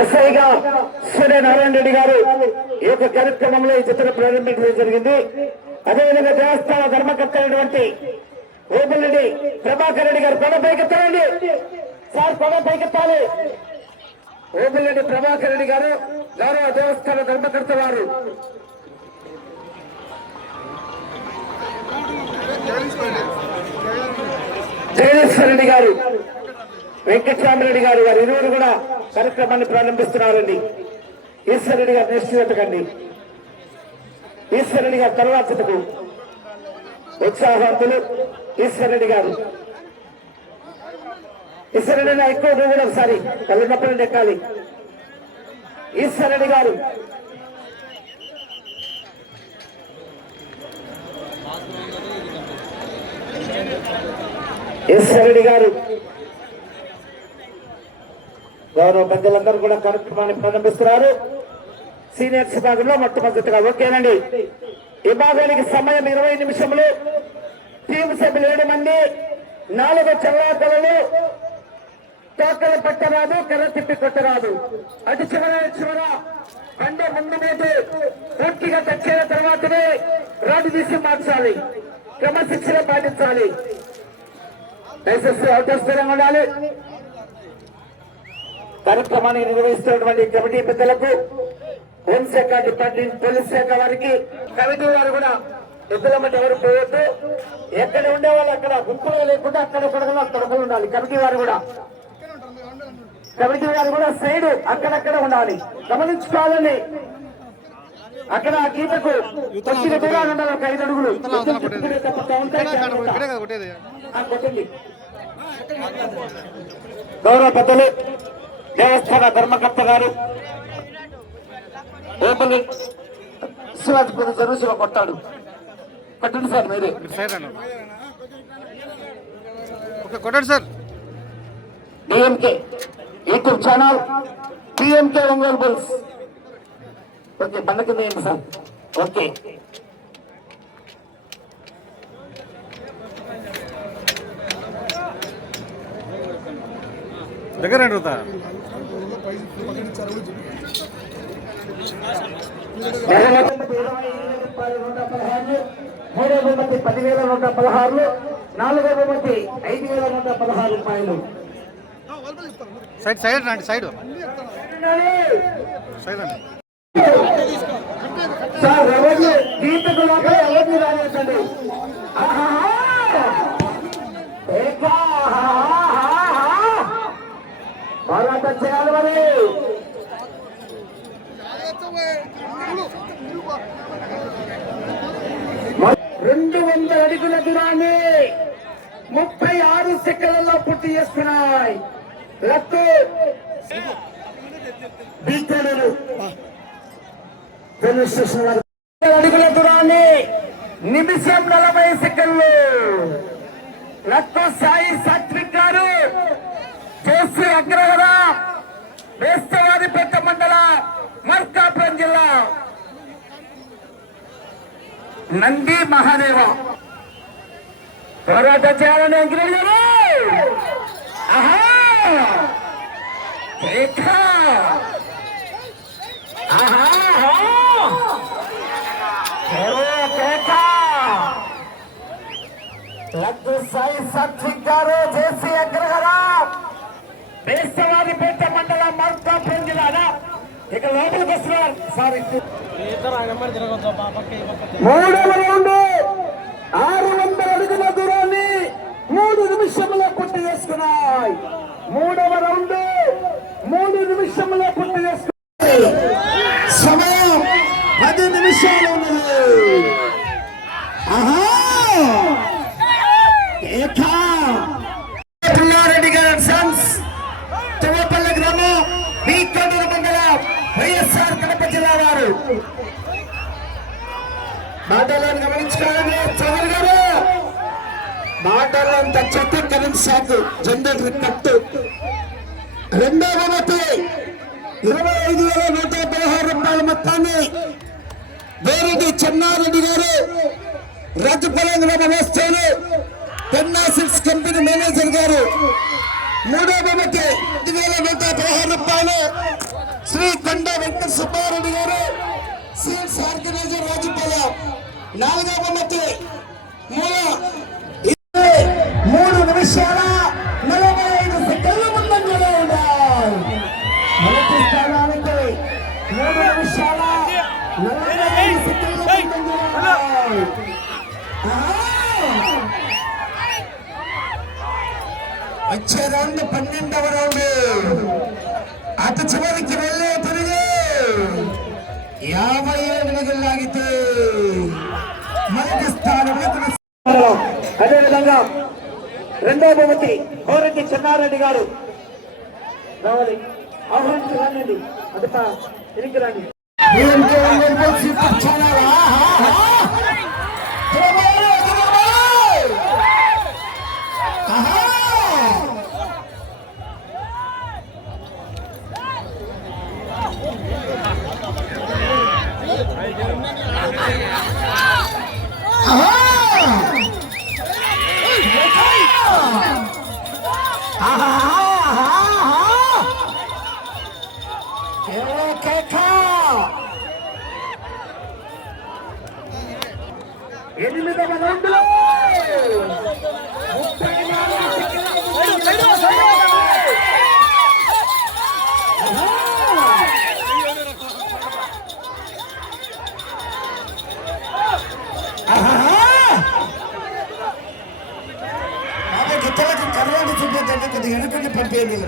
ఎస్ఐగా సూర్యనారాయణ రెడ్డి గారు ఈ యొక్క కార్యక్రమంలో ఈ చిత్రం ప్రారంభించడం జరిగింది. అదేవిధంగా దేవస్థాన ధర్మకర్త అయినటువంటి ఓబుల్రెడ్డి ప్రభాకర్ రెడ్డి గారు కొండ పైకెత్తాలండి సార్, కొండ పైకెత్తాలి. ఓబుల్రెడ్డి ప్రభాకర్ రెడ్డి గారు గౌరవ దేవస్థాన ధర్మకర్త వారు జగదీశ్వర రెడ్డి గారు వెంకటరామరెడ్డి గారు వారు ఇరువురు కూడా కార్యక్రమాన్ని ప్రారంభిస్తున్నారండి. ఈశ్వర్ రెడ్డి గారు నిశ్చితండి. ఈశ్వర్ రెడ్డి గారు తర్వాతకు ఉత్సాహవంతులు ఈశ్వర్ రెడ్డి గారు. ఈశ్వర్ రెడ్డి ఎక్కువ కూడా ఒకసారి కళ్ళున్నప్పుడు ఎక్కాలి. ఈశ్వర్ రెడ్డి గారు ఈశ్వర్ రెడ్డి గారు గౌరవ పెద్దలందరూ కూడా కార్యక్రమాన్ని ప్రారంభిస్తున్నారు. సీనియర్స్ విభాగంలో మొట్టమొదటిగా ఓకేనండి. విభాగానికి సమయం 20 నిమిషములు. టీం సభ్యులు 7 మంది. 4 చల్లాకలు. తోకలు పట్టరాదు, కర్ర తిప్పి కొట్టరాదు. అటు చివర కండ ముందు మీద పూర్తిగా తెచ్చిన తర్వాతనే రాడు తీసి మార్చాలి. క్రమశిక్షణ పాటించాలి. దయచేసి అవకాశంగా ఉండాలి. కార్యక్రమాన్ని నిర్వహిస్తున్నటువంటి కమిటీ పెద్దలకు, హోంశాఖ డిపార్ట్మెంట్, పోలీస్ శాఖ వారికి, కమిటీ వారు కూడా పెద్దల మధ్య ఎవరు పోవద్దు. ఎక్కడ ఉండేవాళ్ళు అక్కడ గుంపులు లేకుండా అక్కడ ఉండాలి. కమిటీ వారు కూడా సైడ్ అక్కడక్కడ ఉండాలి. గమనించుకోవాలని అక్కడ గీతకు కొద్దిగా దూరాలు ఉండాలి. ఒక 5 అడుగులు కొట్టండి. గౌరవ పెద్దలు దేవస్థాన ధర్మకర్త గారు శివాజీ జరుశివ కొట్టాడు. కొట్టండి సార్, మీరే కొట్టండి sir. DMK YouTube channel DMK Ongole bulls. Okay, బండ కింద ఏంటి సార్? ఓకే, దగ్గర అవుతా 3వ బహుమతి 10,116, 4వ బహుమతి 5,116 రూపాయలు. సైడ్ రండి, సైడ్ రండి సార్. ఎవరిని గీతకు లోపల ఎవరిని రానివ్వండి. పోరాటం చేయాలి. మరి 200 అడుగుల దూరాన్ని 36 సెకండ్లలో పూర్తి చేస్తున్నాయి. లక్కు అడుగుల దూరాన్ని నిమిషం 40 సెకండ్లు. లక్కు సాయి సాత్విక్ గారు చేసి అగ్రహర వేస్తవారిపేట మండల మార్కాపురం జిల్లా నంది మహాదేవ పోరాటం చేయాలని అంకిరెడ్డి. లక్కు సాయి సాత్విక్ గారు చేసి అగ్రహర వేస్తవారిపేట మండల మార్కాపురం జిల్లా. ఇక లోపలికి వస్తున్నారు సార్. 3వ రౌండ్ 600 అడుగుల దూరాన్ని 3 నిమిషంలో పూర్తి చేసుకున్నాయి. 3వ రౌండ్ 3 నిమిషంలో పూర్తి చేసుకున్నాయి. సమయం 10 నిమిషాలు ఉన్నది. పుల్లారెడ్డి గారి సన్స్ తుమ్మపల్లి గ్రామం బీకొండూరు మండలం వైఎస్ఆర్ కడప జిల్లా వారు. మాటలను గమనించుకోవాలని చౌదరి గారు. మాటలంత చెత్త కరెంట్ షాక్ జనరేటర్ కట్టు. 2వ బహుమతి 25,116 రూపాయల మొత్తాన్ని వేరెడ్డి చెన్నారెడ్డి గారు రాజపాలెం గ్రామ వస్తువులు పెన్నా సిల్క్స్ కంపెనీ మేనేజర్ గారు మూడో బొమ్మకి 5,116 రూపాయలు శ్రీ కొండ వెంకట సుబ్బారెడ్డి గారు సీట్స్ ఆర్గనైజర్ రాజుపాలెం. నాలుగో బొమ్మకి 3 నిమిషాల 45 సెకండ్ల ముందంజలో ఉన్నాయి. మొదటి స్థానానికి 3 నిమిషాల 45 సెకండ్ల ముందంజలో ఉన్నాయి. వచ్చే రౌండ్ 12వ రౌండ్. అటు చివరికి వెళ్ళే తిరిగి 57 అడుగులు లాగితే మొదటి స్థానంలో. అదేవిధంగా రెండో బొమ్మకి కోరెడ్డి చెన్నారెడ్డి గారు రావాలి. ఆహ్వానించి రండి. అదట తిరిగి రండి. ఎనిమిదవ రౌండ్లో 34 గిత్తలకి కర్రాడు చూపేదంటే కొద్దిగా వెనుకని పంపేది.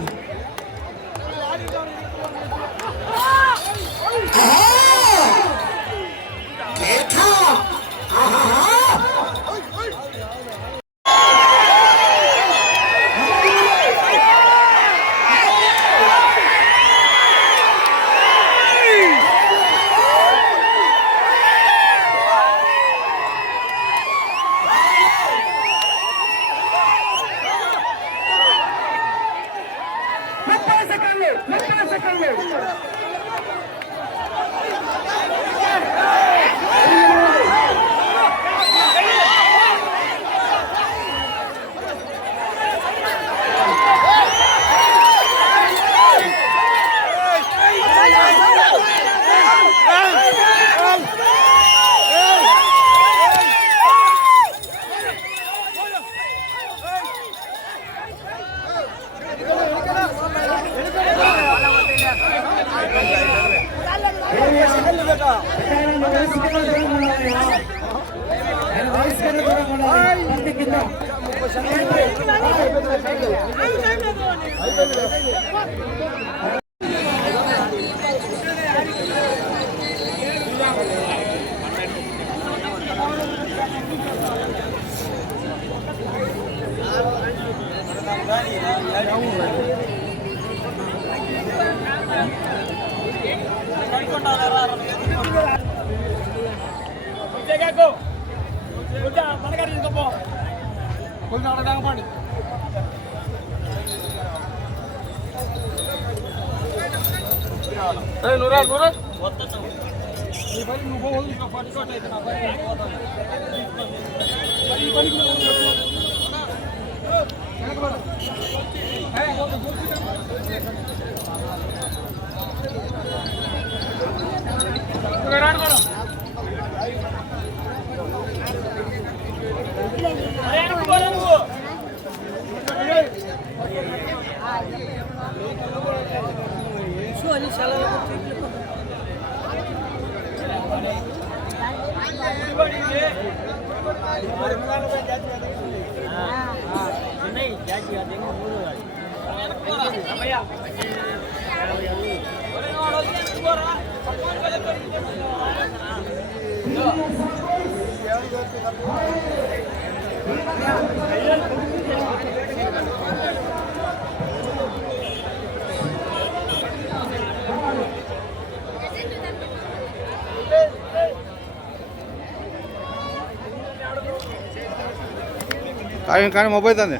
కానీ మొబైల్ తంది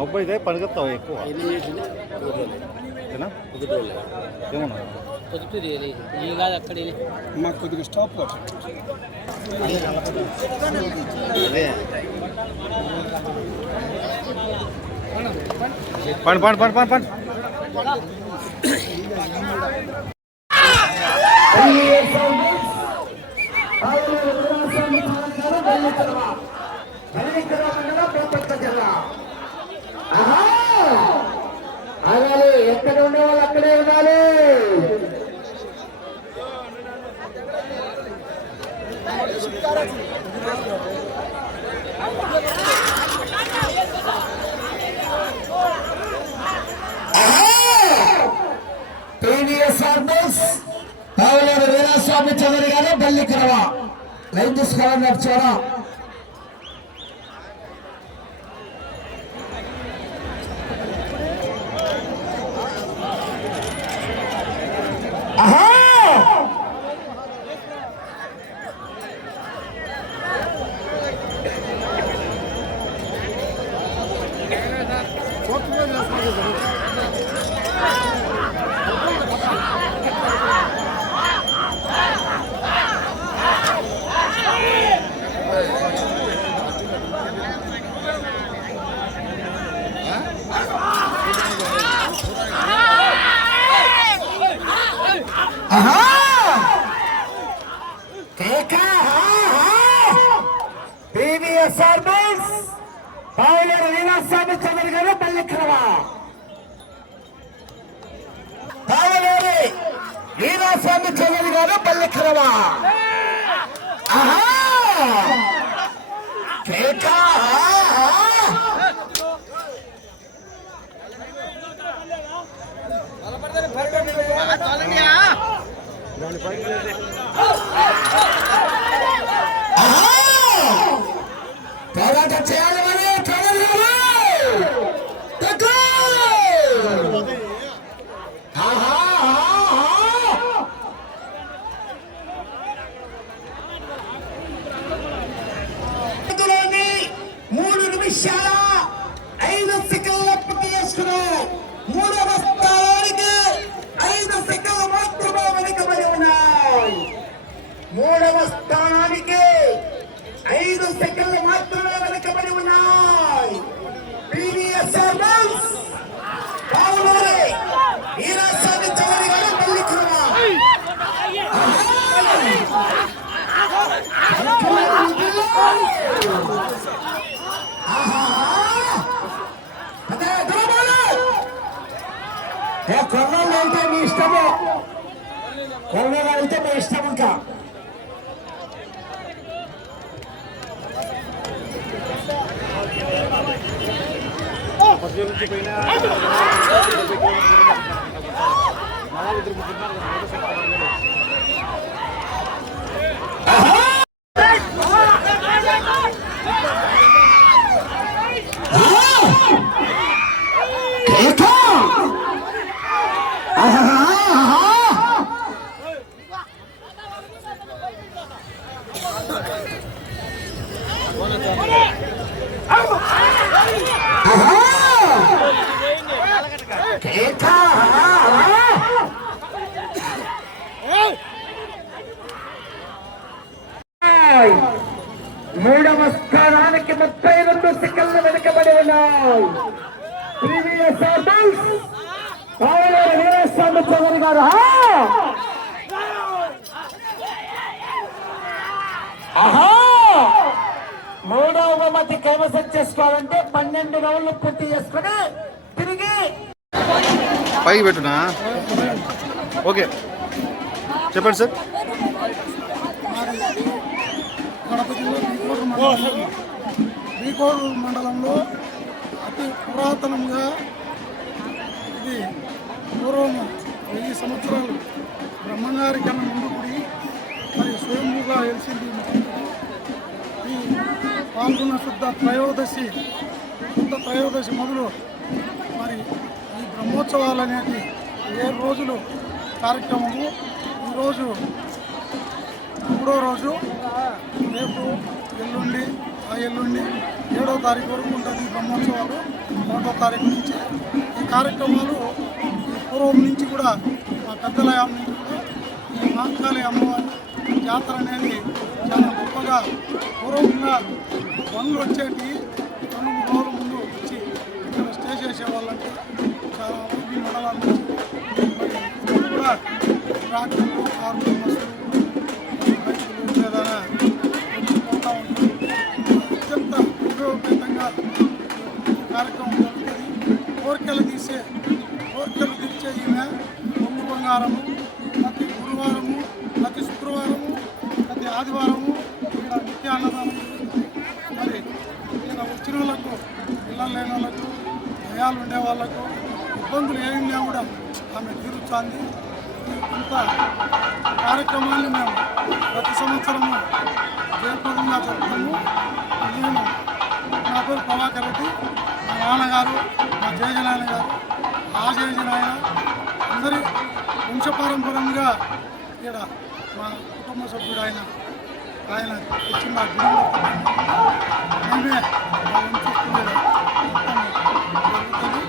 మొబైల్ పనికొస్తావు ఎక్కువ ఏమన్నా కాదు అక్కడ మాకు కొద్దిగా స్టాప్ అదే పండి పండి పండి పండి పండి అలాగే ఎక్కడ ఉండే వాళ్ళు అక్కడే ఉండాలి. పావులేరు వీరాస్వామి చౌదరి గారు బల్లికరవ లైన్ తీసుకోవాలని నడిచారా. పావులేరు వీరాస్వామి చౌదరి గారు బల్లికరవ. పావులేరు వీరాస్వామి చౌదరి గారు బల్లికరవ. పోరాటం చేయాలి మరి మూడవ స్థానానికి 5 సెకండ్లు మాత్రమే వెనుకబడి ఉన్నాయి. ప్రీవియస్ పావులేరు వీరాస్వామి చౌదరి గారు బల్లికరవ. కొన్నాళ్ళు అంటే మీ ఇష్టము, కొన్నాళ్ళు అయితే మీ ఇష్టం. ఇంకా మూడవ స్థానానికి 32 సెకండ్లు వెనుకబడి ఉన్నాయి. ప్రీవియస్ పావులేరు వీరాస్వామి చౌదరి గారు. మూడవ బహుమతి కైవసం చేసుకోవాలంటే 12 రౌండ్లు పూర్తి చేసుకుని తిరిగి పైకి పెట్టునా. ఓకే చెప్పండి సార్. కడప జిల్లా బీకోడు మండలంలో అతి పురాతనంగా ఇది పూర్వం 1000 సంవత్సరాలు బ్రహ్మంగారి కన్నా ముందు గుడి మరి స్వయంభూగా వెలిసింది. ఈ పాల్గొన్న శుద్ధ త్రయోదశి మొదలు మరి ఈ బ్రహ్మోత్సవాలు అనేది 7 రోజులు కార్యక్రమము. ఈరోజు 3వ రోజు, రేపు ఎల్లుండి 7వ తారీఖు వరకు ఉంటుంది బ్రహ్మోత్సవాలు. 1వ తారీఖు నుంచి ఈ కార్యక్రమాలు ఈ పూర్వం నుంచి కూడా మా పెద్దలయం నుంచి కూడా ఈ మహంకాళి అమ్మవారి జాతర అనేది చాలా గొప్పగా పూర్వంగా బండ్లు వచ్చేటి 2-3 ట్రాక్టర్లు, కార్లు, బస్సులు, బైకులు ఏదైనా పోతూ ఉంటుంది. అత్యంత ఉపయోగకరంగా కార్యక్రమం జరుగుతుంది. కోరికలు తీర్చే ఈమె పొంగు బంగారము ప్రతి గురువారము, ప్రతి శుక్రవారము, ప్రతి ఆదివారము ఇక్కడ నిత్య అన్నదానం. మరి ఇక్కడ వచ్చిన వాళ్ళకు, పిల్లలు లేని వాళ్ళకు, భయాలు ఉండే వాళ్ళకు, ఇబ్బందులు ఏమిన్నా కూడా ఆమె తీరుస్తుంది. ఇంత కార్యక్రమాన్ని మేము ప్రతి సంవత్సరము జయప్రదంగా జరుపుతాము. నేను నా పేరు ప్రభాకర్ రెడ్డి, మా నాన్నగారు, మా జయజనాయన గారు, ఆ జయజనాయన అందరి వంశపారంపర్యంగా ఇక్కడ మా కుటుంబ సభ్యుడు ఆయన ఇచ్చిన మా గురువు మేమే మా వంశస్థులుగా మొత్తం జరుగుతుంది.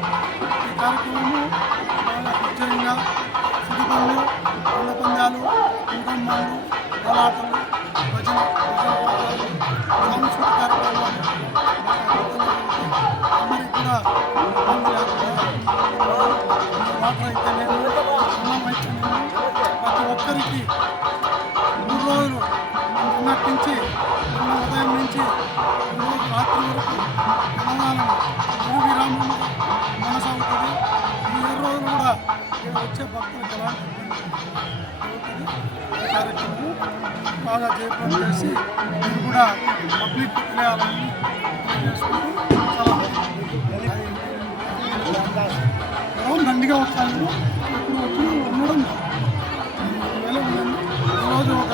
ఈ కార్యక్రమము చాలా విజయంగా సిరిపళ్ళు, పండ్ల పందాలు, కుంకుమలు, కోలాటలు, భజన పాఠాలు, సాంస్కృతిక కార్యక్రమాలు అందరికీ కూడా ఇబ్బంది లేకుండా వాటర్ అయితేనేమి, అన్నం అయితేనేమి ప్రతి ఒక్కరికి 3 రోజులు నిన్నటి నుంచి, నిన్న ఉదయం నుంచి ఈరోజు రాత్రి వరకు అన్నదానం విరామంగా కొనసాగుతుంది. ఈ 7 రోజులు కూడా ఇక్కడ వచ్చే భక్తులకు ఎలాంటి ఈ కార్యక్రమం బాగా జయప్రదం చేసి నేను కూడా పబ్లిక్ తెలియాలని చేసుకుంటూ సలహా దండిగా వచ్చాను. ఇప్పుడు వచ్చి ఉండడం 5,000 ఉందండి. ఈరోజు ఒక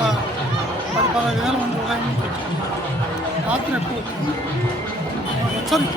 10-15 మంది ఉదయం నుంచి వచ్చాను. రాత్రి ఎక్కువ వచ్చారు.